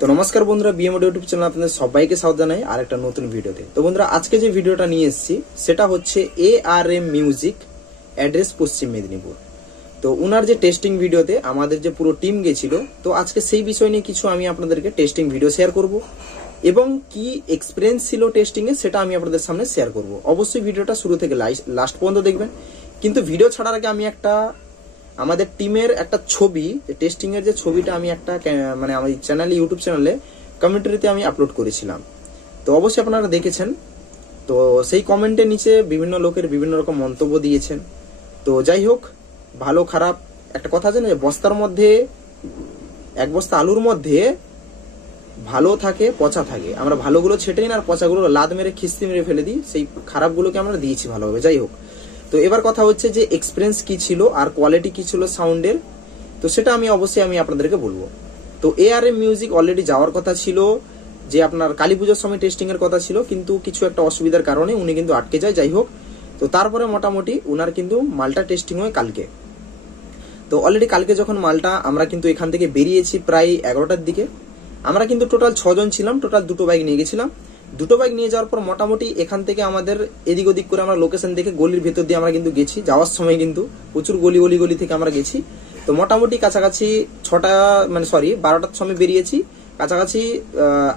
তো নমস্কার বন্ধুরা, বিএমওড ইউটিউব চ্যানেল আপনাদের সবাইকে স্বাগত জানাই আর একটা নতুন ভিডিওতে। তো বন্ধুরা, আজকে যে ভিডিওটা নিয়ে এসেছি সেটা হচ্ছে ARM মিউজিক, অ্যাড্রেস পশ্চিম মেদিনীপুর। তো ওনার যে টেস্টিং ভিডিওতে আমাদের যে পুরো টিম গেছিল, তো আজকে সেই বিষয় নিয়ে কিছু আমি আপনাদেরকে টেস্টিং ভিডিও শেয়ার করব এবং কি এক্সপিরিয়েন্স ছিল টেস্টিং এ সেটা আমি আপনাদের সামনে শেয়ার করব। অবশ্যই ভিডিওটা শুরু থেকে লাস্ট পর্যন্ত দেখবেন। কিন্তু ভিডিও ছাড়ার আগে আমি একটা আমাদের টিমের একটা ছবি, টেস্টিং এর যে ছবিটা আমি একটা মানে আমার চ্যানেলে, ইউটিউব চ্যানেলে কমেন্টারিতে আমি আপলোড করেছিলাম। তো অবশ্যই আপনারা দেখেছেন। তো সেই কমেন্টের নিচে বিভিন্ন লোকের বিভিন্ন রকম মন্তব্য দিয়েছেন। তো যাই হোক, ভালো খারাপ একটা কথা আছে না, যে বস্তার মধ্যে, এক বস্তা আলুর মধ্যে ভালো থাকে পচা থাকে। আমরা ভালোগুলো ছেটেই না, আর পচাগুলো লাদ মেরে খিস্তি মেরে ফেলে দিই। সেই খারাপগুলোকে আমরা দিয়েছি ভালোভাবে। যাই হোক, তো এবার কথা হচ্ছে যে এক্সপিরিয়েন্স কি ছিল আর কোয়ালিটি কি ছিল সাউন্ডের, তো সেটা আমি অবশ্যই আপনাদেরকে বলবো। তো ARM মিউজিক অলরেডি যাওয়ার কথা ছিল, যে আপনার কালী পুজোর সময় টেস্টিং এর কথা ছিল, কিন্তু কিছু একটা অসুবিধার কারণে উনি কিন্তু আটকে যায়। যাই হোক, তো তারপরে মোটামুটি উনার কিন্তু মালটা টেস্টিং হয় কালকে। তো অলরেডি কালকে যখন মালটা আমরা কিন্তু এখান থেকে বেরিয়েছি প্রায় 11টার দিকে। আমরা কিন্তু টোটাল 6 জন ছিলাম, টোটাল দুটো বাইক নিয়ে গেছিলাম। দুটো বাইক নিয়ে যাওয়ার পর মোটামুটি এখান থেকে আমাদের এদিক ওদিক করে আমরা লোকেশন দেখে গলির ভেতর দিয়ে আমরা কিন্তু গেছি। যাওয়ার সময় কিন্তু প্রচুর গলি থেকে আমরা গেছি। তো মোটামুটি কাছাকাছি 12টার সময় বেরিয়েছি, কাছাকাছি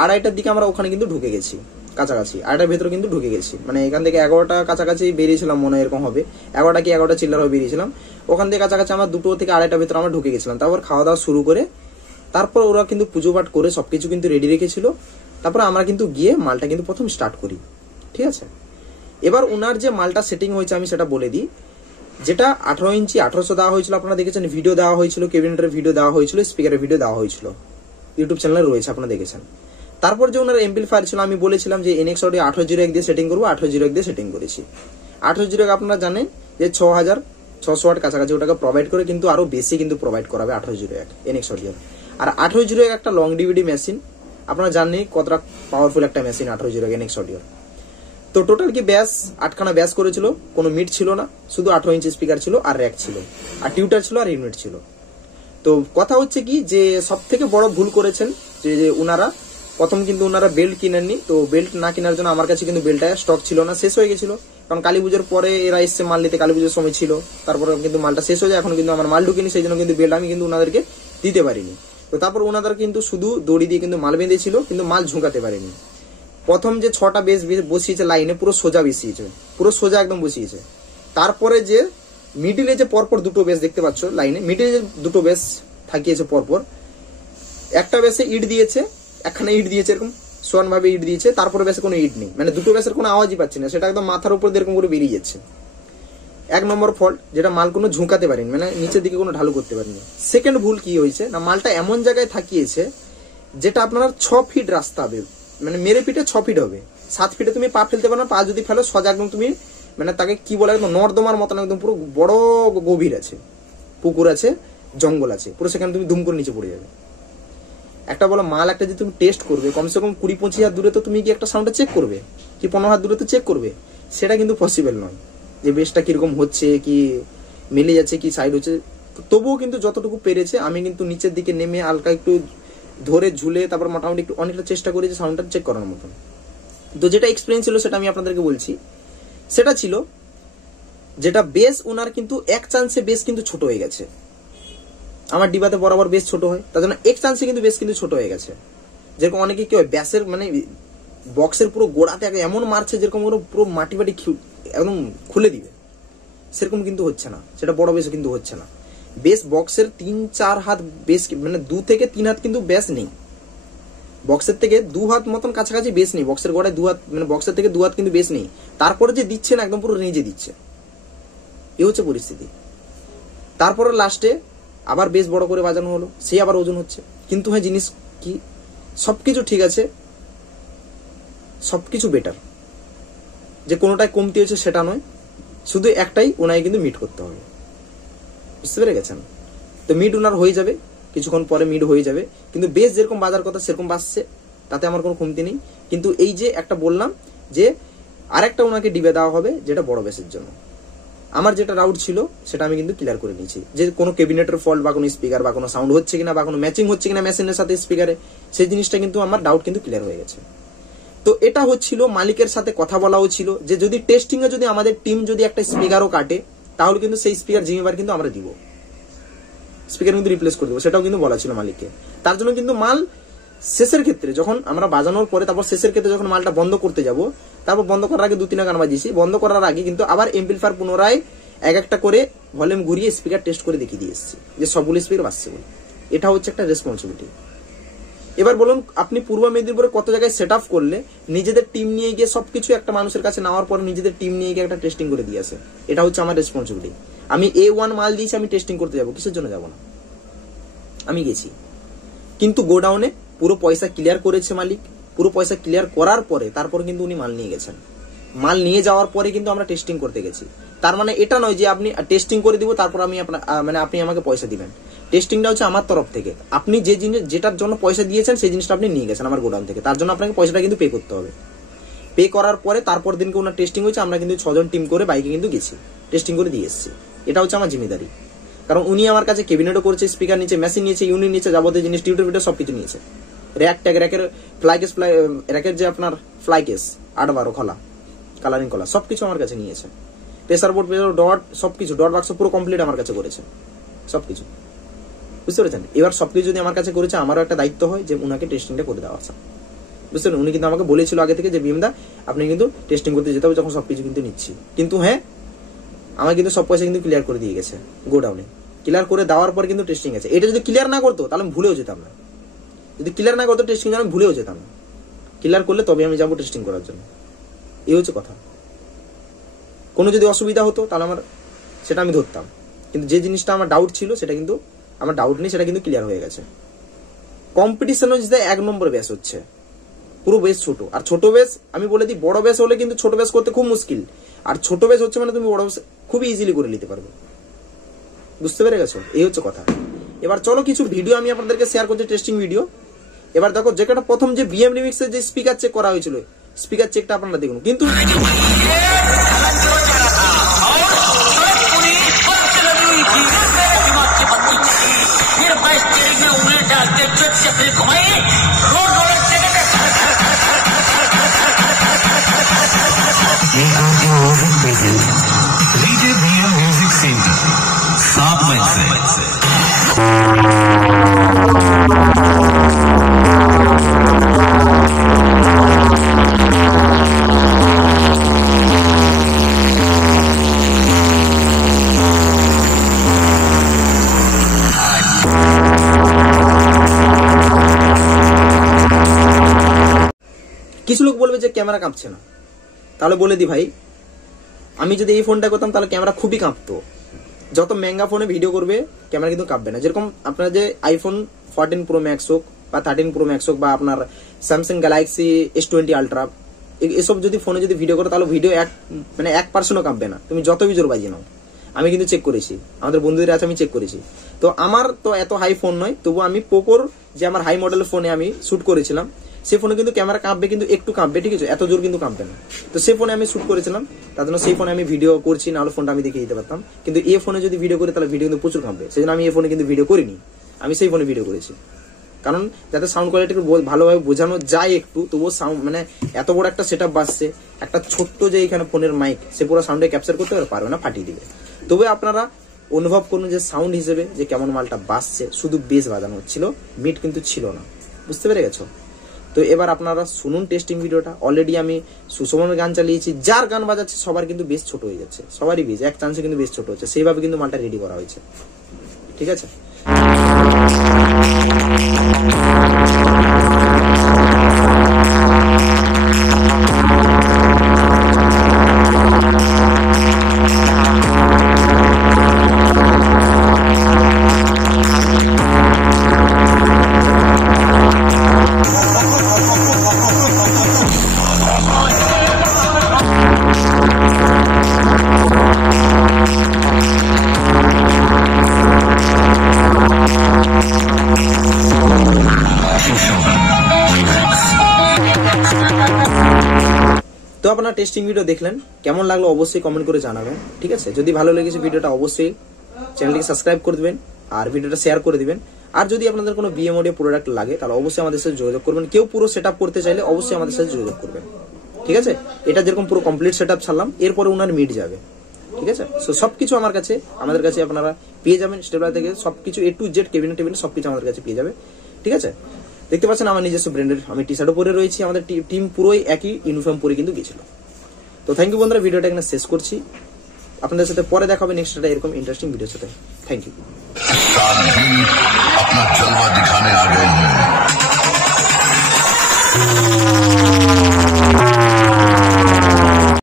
2:30টার দিকে আমরা ওখানে কিন্তু ঢুকে গেছি। কাছাকাছি 2:30টার ভেতরে কিন্তু ঢুকে গেছি, মানে এখান থেকে 11টা কাছাকাছি বেরিয়েছিলাম, মনে হয় এরকম হবে 11টা কি 11টা চিল্লার হয়ে বেরিয়েছিলাম। ওখান থেকে কাছাকাছি আমরা 2টো থেকে 2:30টার ভেতরে আমরা ঢুকে গেছিলাম। তারপর খাওয়া দাওয়া শুরু করে তারপর ওরা কিন্তু পুজো পাঠ করে সবকিছু কিন্তু রেডি রেখেছিল। তারপর আমরা কিন্তু গিয়ে মালটা কিন্তু প্রথম স্টার্ট করি। ঠিক আছে, এবার ওনার যে মালটা সেটিং হয়েছে আমি সেটা বলে দিই। যেটা 18 ইঞ্চি 1800 দেওয়া হয়েছিল, আপনারা দেখেছেন, ভিডিও দেওয়া হয়েছিল, ক্যাবিনেটের ভিডিও দেওয়া হয়েছিল, স্পিকারের ভিডিও দেওয়া হয়েছিল, ইউটিউব চ্যানেলে রয়েছে, আপনারা দেখেছেন। তারপর যে ওনার এমপ্লিফায়ার ছিল, আমি বলেছিলাম যে NX Audio 1801 দিয়ে সেটিং করবো, 1801 দিয়ে সেটিং করেছি। 1801 আপনারা জানেন যে 6600 ওয়াট কাছাকাছি ওটাকে প্রোভাইড করে, কিন্তু আরো বেশি কিন্তু প্রোভাইড করাবে 1801 NX Audio। আর 1801 একটা লং ডিভিডি মেশিন, আপনারা জানেন কতটা পাওয়ারফুল একটা মেশিন 1801 NX Audio। তো টোটাল কি ব্যাস 8খানা ব্যাস করেছিল, কোনো মিট ছিল না, শুধু 18 ইঞ্চি স্পিকার ছিল আর র্যাক ছিল আর টিউটার ছিল আর ইউনিট ছিল। তো কথা হচ্ছে কি, যে সব থেকে বড় ভুল করেছেন যে উনারা প্রথম কিন্তু উনারা বেল্ট কিনেননি। তো বেল্ট না কেনার জন্য আমার কাছে কিন্তু বেল্টটা স্টক ছিল না, শেষ হয়ে গেছিল। কারণ কালী পুজোর পরে এরা এসছে মাল নিতে, কালী পুজোর সময় ছিল, তারপরে কিন্তু মালটা শেষ হয়ে যায়। এখন কিন্তু আমার মাল ঢুকিনি, সেই জন্য কিন্তু বেল্ট আমি কিন্তু ওনাদেরকে দিতে পারিনি। তো তারপর ওনাদের কিন্তু শুধু দড়ি দিয়ে কিন্তু মাল বেঁধেছিল, কিন্তু মাল ঝুঁকাতে পারেনি। প্রথম যে 6টা বেস বসিয়েছে লাইনে, পুরো সোজা বসিয়েছে, পুরো সোজা একদম বসিয়েছে। তারপরে যে মিডিলে যে পরপর দুটো বেস দেখতে পাচ্ছ লাইনে, মিডিলে যে দুটো বেস থাকিয়েছে পরপর, একটা বেসে ইট দিয়েছে, একখানে ইট দিয়েছে, এরকম সোয়ান ভাবে ইট দিয়েছে, তারপরে বেসে কোনো ইট নেই, মানে দুটো বেসের কোনো আওয়াজই পাচ্ছি না, সেটা একদম মাথার উপর এরকম করে বেরিয়ে যাচ্ছে। 1 নম্বর ফল্ট, যেটা মাল কোনো ঝুঁকাতে পারেনি, মানে নিচের দিকে কোনো ঢালু করতে পারেনি। সেকেন্ড ভুল কি হয়েছে না, মালটা এমন জায়গায় থাকিয়েছে যেটা আপনার 6 ফিট রাস্তা হবে, মানে মেরে পিঠে 6 ফিট হবে, 7 ফিটে তুমি পা ফেলতে পারো না। পা যদি ফেলো সোজা একদম তুমি, মানে তাকে কি বলে, একদম নর্দমার মতন একদম পুরো বড় গভীর আছে, পুকুর আছে, জঙ্গল আছে, পুরো সেখানে তুমি দুম করে নিচে পড়ে যাবে। একটা বলো মাল একটা যদি তুমি টেস্ট করবে, কমসে কম 20-25 হাত দূরে তো তুমি কি একটা সাউন্ডটা চেক করবে, কি 15 হাত দূরে তো চেক করবে, সেটা কিন্তু পসিবল নয়। যে বেসটা কিরকম হচ্ছে, কি মিলে যাচ্ছে, কি সাইড হচ্ছে। তবুও কিন্তু যতটুকু পেরেছে আমি কিন্তু নিচের দিকে নেমে হালকা একটু ধরে ঝুলে তারপর মোটামুটি একটু অনেকটা চেষ্টা করেছি সাউন্ডটা চেক করার মতন। তো যেটা এক্সপিরিয়েন্স ছিল সেটা আমি আপনাদেরকে বলছি। সেটা ছিল যেটা বেস ওনার কিন্তু এক চান্সে বেস কিন্তু ছোট হয়ে গেছে। আমার ডিবাতে বরাবর বেস ছোট হয়, তার জন্য এক চান্সে কিন্তু বেস কিন্তু ছোট হয়ে গেছে। যেরকম অনেকে কি হয়, ব্যাসের মানে বক্সের পুরো গোড়াতে এমন মারছে যেরকম পুরো মাটি বাটি একদম খুলে দিবে, সেরকম কিন্তু হচ্ছে না, সেটা বড় বেস কিন্তু হচ্ছে না। বেস বক্সের 3-4 হাত বেস, মানে 2 থেকে 3 হাত কিন্তু বেস নেই, বক্সের থেকে 2 হাত মতন কাছাকাছি বেস নেই, বক্সের গোড়ায় 2 হাত, মানে বক্সের থেকে 2 হাত কিন্তু বেস নেই। তারপরে যে দিচ্ছে না, একদম পুরো রেঞ্জে দিচ্ছে, এই হচ্ছে পরিস্থিতি। তারপরে লাস্টে আবার বেস বড় করে বাজানো হলো, সে আবার ওজন হচ্ছে। কিন্তু হ্যাঁ, জিনিস কি, সবকিছু ঠিক আছে, সবকিছু বেটার, যে কোনোটাই কমতি হয়েছে সেটা নয়, শুধু একটাই ওনায় কিন্তু মিট করতে হবে। বুঝতে পেরে গেছেন? তো মিড ওনার হয়ে যাবে, কিছুক্ষণ পরে মিড হয়ে যাবে, কিন্তু বেস যেরকম বাজার কথা সেরকম বাজছে, তাতে আমার কোনো কমতি নেই। কিন্তু এই যে একটা বললাম যে আরেকটা ওনাকে ডিবে দেওয়া হবে, যেটা বড় বেসের জন্য। আমার যেটা ডাউট ছিল সেটা আমি কিন্তু ক্লিয়ার করে নিয়েছি, যে কোনো ক্যাবিনেটের ফল্ট বা কোনো স্পিকার বা কোনো সাউন্ড হচ্ছে কিনা বা কোনো ম্যাচিং হচ্ছে কিনা মেশিনের সাথে স্পিকারে, সেই জিনিসটা কিন্তু আমার ডাউট কিন্তু ক্লিয়ার হয়ে গেছে। তো এটা হচ্ছিল মালিকের সাথে কথা বলাও ছিল, যে যদি টেস্টিং এ যদি আমাদের টিম যদি একটা স্পিকারও কাটে তাহলে কিন্তু সেই স্পিকার জিম্মেবার কিন্তু আমরা দিব, স্পিকার কিন্তু রিপ্লেস করে দেবো, সেটাও কিন্তু বলা ছিল মালিককে। তার জন্য কিন্তু মাল শেষের ক্ষেত্রে যখন আমরা বাজানোর পরে তারপর শেষের ক্ষেত্রে যখন মালটা বন্ধ করতে যাব, তারপর বন্ধ করার আগে 2-3 গান বাজিয়েছি, বন্ধ করার আগে কিন্তু আবার এমপ্লিফায়ার পুনরায় এক একটা করে ভলিউম ঘুরিয়ে স্পিকার টেস্ট করে দেখিয়ে দিয়ে এসেছি যে সবগুলো স্পিকার বাজছে বলে। এটা হচ্ছে একটা রেসপন্সিবিলিটি। এবার বলুন আপনি পূর্ব মেদিনীপুরে কত জায়গায় সেট আপ করলে নিজেদের টিম নিয়ে গিয়ে সবকিছু একটা মানুষের কাছে নেওয়ার পর নিজেদের টিম নিয়ে গিয়ে একটা টেস্টিং করে দিয়ে আসে। এটা হচ্ছে আমার রেসপন্সিবিলিটি। আমি A1 মাল দিয়েছি, আমি টেস্টিং করতে যাবো, কিসের জন্য যাবো না? আমি গেছি, কিন্তু গোডাউনে পুরো পয়সা ক্লিয়ার করেছে মালিক। পুরো পয়সা ক্লিয়ার করার পরে তারপর কিন্তু উনি মাল নিয়ে গেছেন। মাল নিয়ে যাওয়ার পরে কিন্তু আমরা টেস্টিং করতে গেছি। তার মানে এটা নয় যে আপনি টেস্টিং করে দিব তারপর আমি মানে আপনি আমাকে পয়সা দিবেন। টেস্টিংটা হচ্ছে আমার তরফ থেকে। আপনি যে জিনিস যেটার জন্য পয়সা দিয়েছেন সেই জিনিসটা আপনি নিয়ে গেছেন আমার গোডাউন থেকে, তার জন্য আপনাকে পয়সাটা কিন্তু পে করতে হবে। পে করার পরে তারপর দিনকে ওনার টেস্টিং হয়েছে, আমরা কিন্তু 6 জন টিম করে বাইকে কিন্তু গেছি, টেস্টিং করে দিয়ে এসেছি। এটা হচ্ছে আমার জিম্মেদারি। কারণ উনি আমার কাছে ক্যাবিনেটও করেছে, স্পিকার নিচে, মেশিন নিয়েছে, ইউনিট নিয়েছে, যাবতীয় জিনিস টিউটার ভিডিও সবকিছু নিয়েছে। র্যাক ট্যাগ, র্যাকের র্যাকের যে আপনার ফ্লাই কেস 8-12 খোলা, কালারিং কলা সবকিছু আমার কাছে নিয়েছে। প্রেসার বোর্ড, ডট সবকিছু, ডট বাক্স পুরো কমপ্লিট আমার কাছে করেছে সবকিছু, বুঝতে পেরেছেন? এবার সবকিছু যদি আমার কাছে করেছে, আমারও একটা দায়িত্ব হয় যে উনাকে টেস্টিংটা করে দেওয়া আছে, বুঝতে পারেন? উনি কিন্তু আমাকে বলেছিল আগে থেকে যে বিমদা আপনি কিন্তু টেস্টিং করতে যেতে হবে, যখন সবকিছু কিন্তু নিচ্ছি। কিন্তু হ্যাঁ, আমার কিন্তু সব পয়সা কিন্তু ক্লিয়ার করে দিয়ে গেছে গোডাউনে। ক্লিয়ার করে দেওয়ার পর কিন্তু টেস্টিং আছে। এটা যদি ক্লিয়ার না করতো তাহলে আমি ভুলেও যেতাম না। যদি ক্লিয়ার না করতো টেস্টিং আমি ভুলেও যেতাম না। ক্লিয়ার করলে তবে আমি যাবো টেস্টিং করার জন্য। এই হচ্ছে কথা। কোনো যদি অসুবিধা হতো তাহলে আমার সেটা আমি ধরতাম, কিন্তু যে জিনিসটা আমার ডাউট ছিল সেটা কিন্তু আমার ডাউট নেই, সেটা কিন্তু ক্লিয়ার হয়ে গেছে। কম্পিটিশন হচ্ছে 1 নম্বর বেস হচ্ছে, পুরো বেস ছোট। আর ছোট বেস আমি বলে দিই, বড় বেস হলে কিন্তু ছোট বেস করতে খুব মুশকিল, আর ছোট বেস হচ্ছে মানে তুমি বড় বেস খুবই ইজিলি করে নিতে পারবে, বুঝতে পেরে গেছো? এই হচ্ছে কথা। এবার চলো কিছু ভিডিও আমি আপনাদেরকে শেয়ার করছি, টেস্টিং ভিডিও। এবার দেখো, যেটা প্রথম যে BM রিমিক্সের যে স্পিকার চেক করা হয়েছিল, স্পিকার চেকটা আপনারা দেখুন। কিন্তু কিছু লোক বলবে যে ক্যামেরা কাঁপছে না, তাহলে বলে দি ভাই, আমি যদি এই ফোনটা করতাম তাহলে ক্যামেরা খুবই কাঁপতো। যত মেঙ্গা ফোনে ভিডিও করবে ক্যামেরা কিন্তু কাঁপবে না। যেরকম আপনার যে iPhone 14 Pro Max হোক বা 13 Pro Max হোক বা আপনার Samsung Galaxy S20 Ultra, এসব যদি ফোনে যদি ভিডিও করো তাহলে ভিডিও 1% কাঁপবে না, তুমি যত জোর বাজিয়ে নাও। আমি কিন্তু চেক করেছি, আমাদের বন্ধুদের আছে, আমি চেক করেছি। তো আমার তো এত হাই ফোন নয়, তবু আমি পোকোর যে আমার হাই মডেলের ফোনে আমি শুট করেছিলাম, সেই ফোনে কিন্তু ক্যামেরা কাঁপবে, কিন্তু একটু কাঁপবে, ঠিক আছে? এত জোর কিন্তু কাঁপবে না। তো সেই ফোনে আমি শুট করেছিলাম, তার জন্য সেই ফোনে আমি ভিডিও করছি, নাহলে ফোনটা আমি দেখিয়ে দিতে পারতাম। কিন্তু এই ফোনে যদি ভিডিও করি তাহলে ভিডিও কিন্তু প্রচুর কাঁপবে, সেই জন্য আমি এই ফোনে কিন্তু ভিডিও করিনি, আমি সেই ফোনে ভিডিও করেছি। কারণ যাতে সাউন্ড কোয়ালিটি ভালোভাবে বোঝানো যায় একটু, তবুও সাউন্ড এত বড় একটা সেট আপ বাজছে, একটা ছোট্ট যে এখানে ফোনের মাইক, সে পুরো সাউন্ডে ক্যাপচার করতে পারবে না, ফাটিয়ে দিবে। তবে আপনারা অনুভব করুন যে সাউন্ড হিসেবে যে কেমন মালটা বাজছে, শুধু বেস বাজানো হচ্ছিল, মিড কিন্তু ছিল না, বুঝতে পেরে গেছো? তো এবার আপনারা শুনুন টেস্টিং ভিডিওটা। অলরেডি আমি সুষমনের গান চালিয়েছি, যার গান বাজাচ্ছে সবার কিন্তু বেশ ছোট হয়ে যাচ্ছে, সবারই বেশ এক চান্সে কিন্তু বেশ ছোট হচ্ছে, সেইভাবে কিন্তু মালটা রেডি করা হয়েছে, ঠিক আছে? আপনারা টেস্টিং ভিডিও দেখলেন, কেমন লাগলো অবশ্যই কমেন্ট করে জানাবেন, ঠিক আছে? যদি ভালো লেগেছে ভিডিওটা অবশ্যই চ্যানেলটিকে সাবস্ক্রাইব করে দিবেন আর ভিডিওটা শেয়ার করে দিবেন। আর যদি আপনাদের কোনো বিএম অডিও প্রোডাক্ট লাগে তাহলে অবশ্যই আমাদের সাথে যোগাযোগ করবেন। কেউ পুরো সেটআপ করতে চাইলে অবশ্যই আমাদের সাথে যোগাযোগ করবেন, ঠিক আছে? এটা যেরকম পুরো কমপ্লিট সেটআপ ছাড়লাম, এরপরে উনার মিট যাবে, ঠিক আছে? সো সবকিছু আমাদের কাছে আপনারা পেয়ে যাবেন। স্টেবলার থেকে সবকিছু A to Z কেবিনেট সবকিছু আমাদের কাছে পেয়ে যাবে, ঠিক আছে? দেখতে পাচ্ছেন আমার নিজস্ব ব্র্যান্ডের আমি টি শার্টও পরে রয়েছি। আমাদের টিম পুরোই একই ইউনিফর্ম পরে কিন্তু গেছিল। তো থ্যাংক ইউ বন্ধুরা, ভিডিওটা এখানে শেষ করছি। আপনাদের সাথে পরে দেখা হবে নেক্সট একটা এরকম ইন্টারেস্টিং ভিডিওর সাথে। Thank you. अपना जलवा दिखाने आ गए हैं।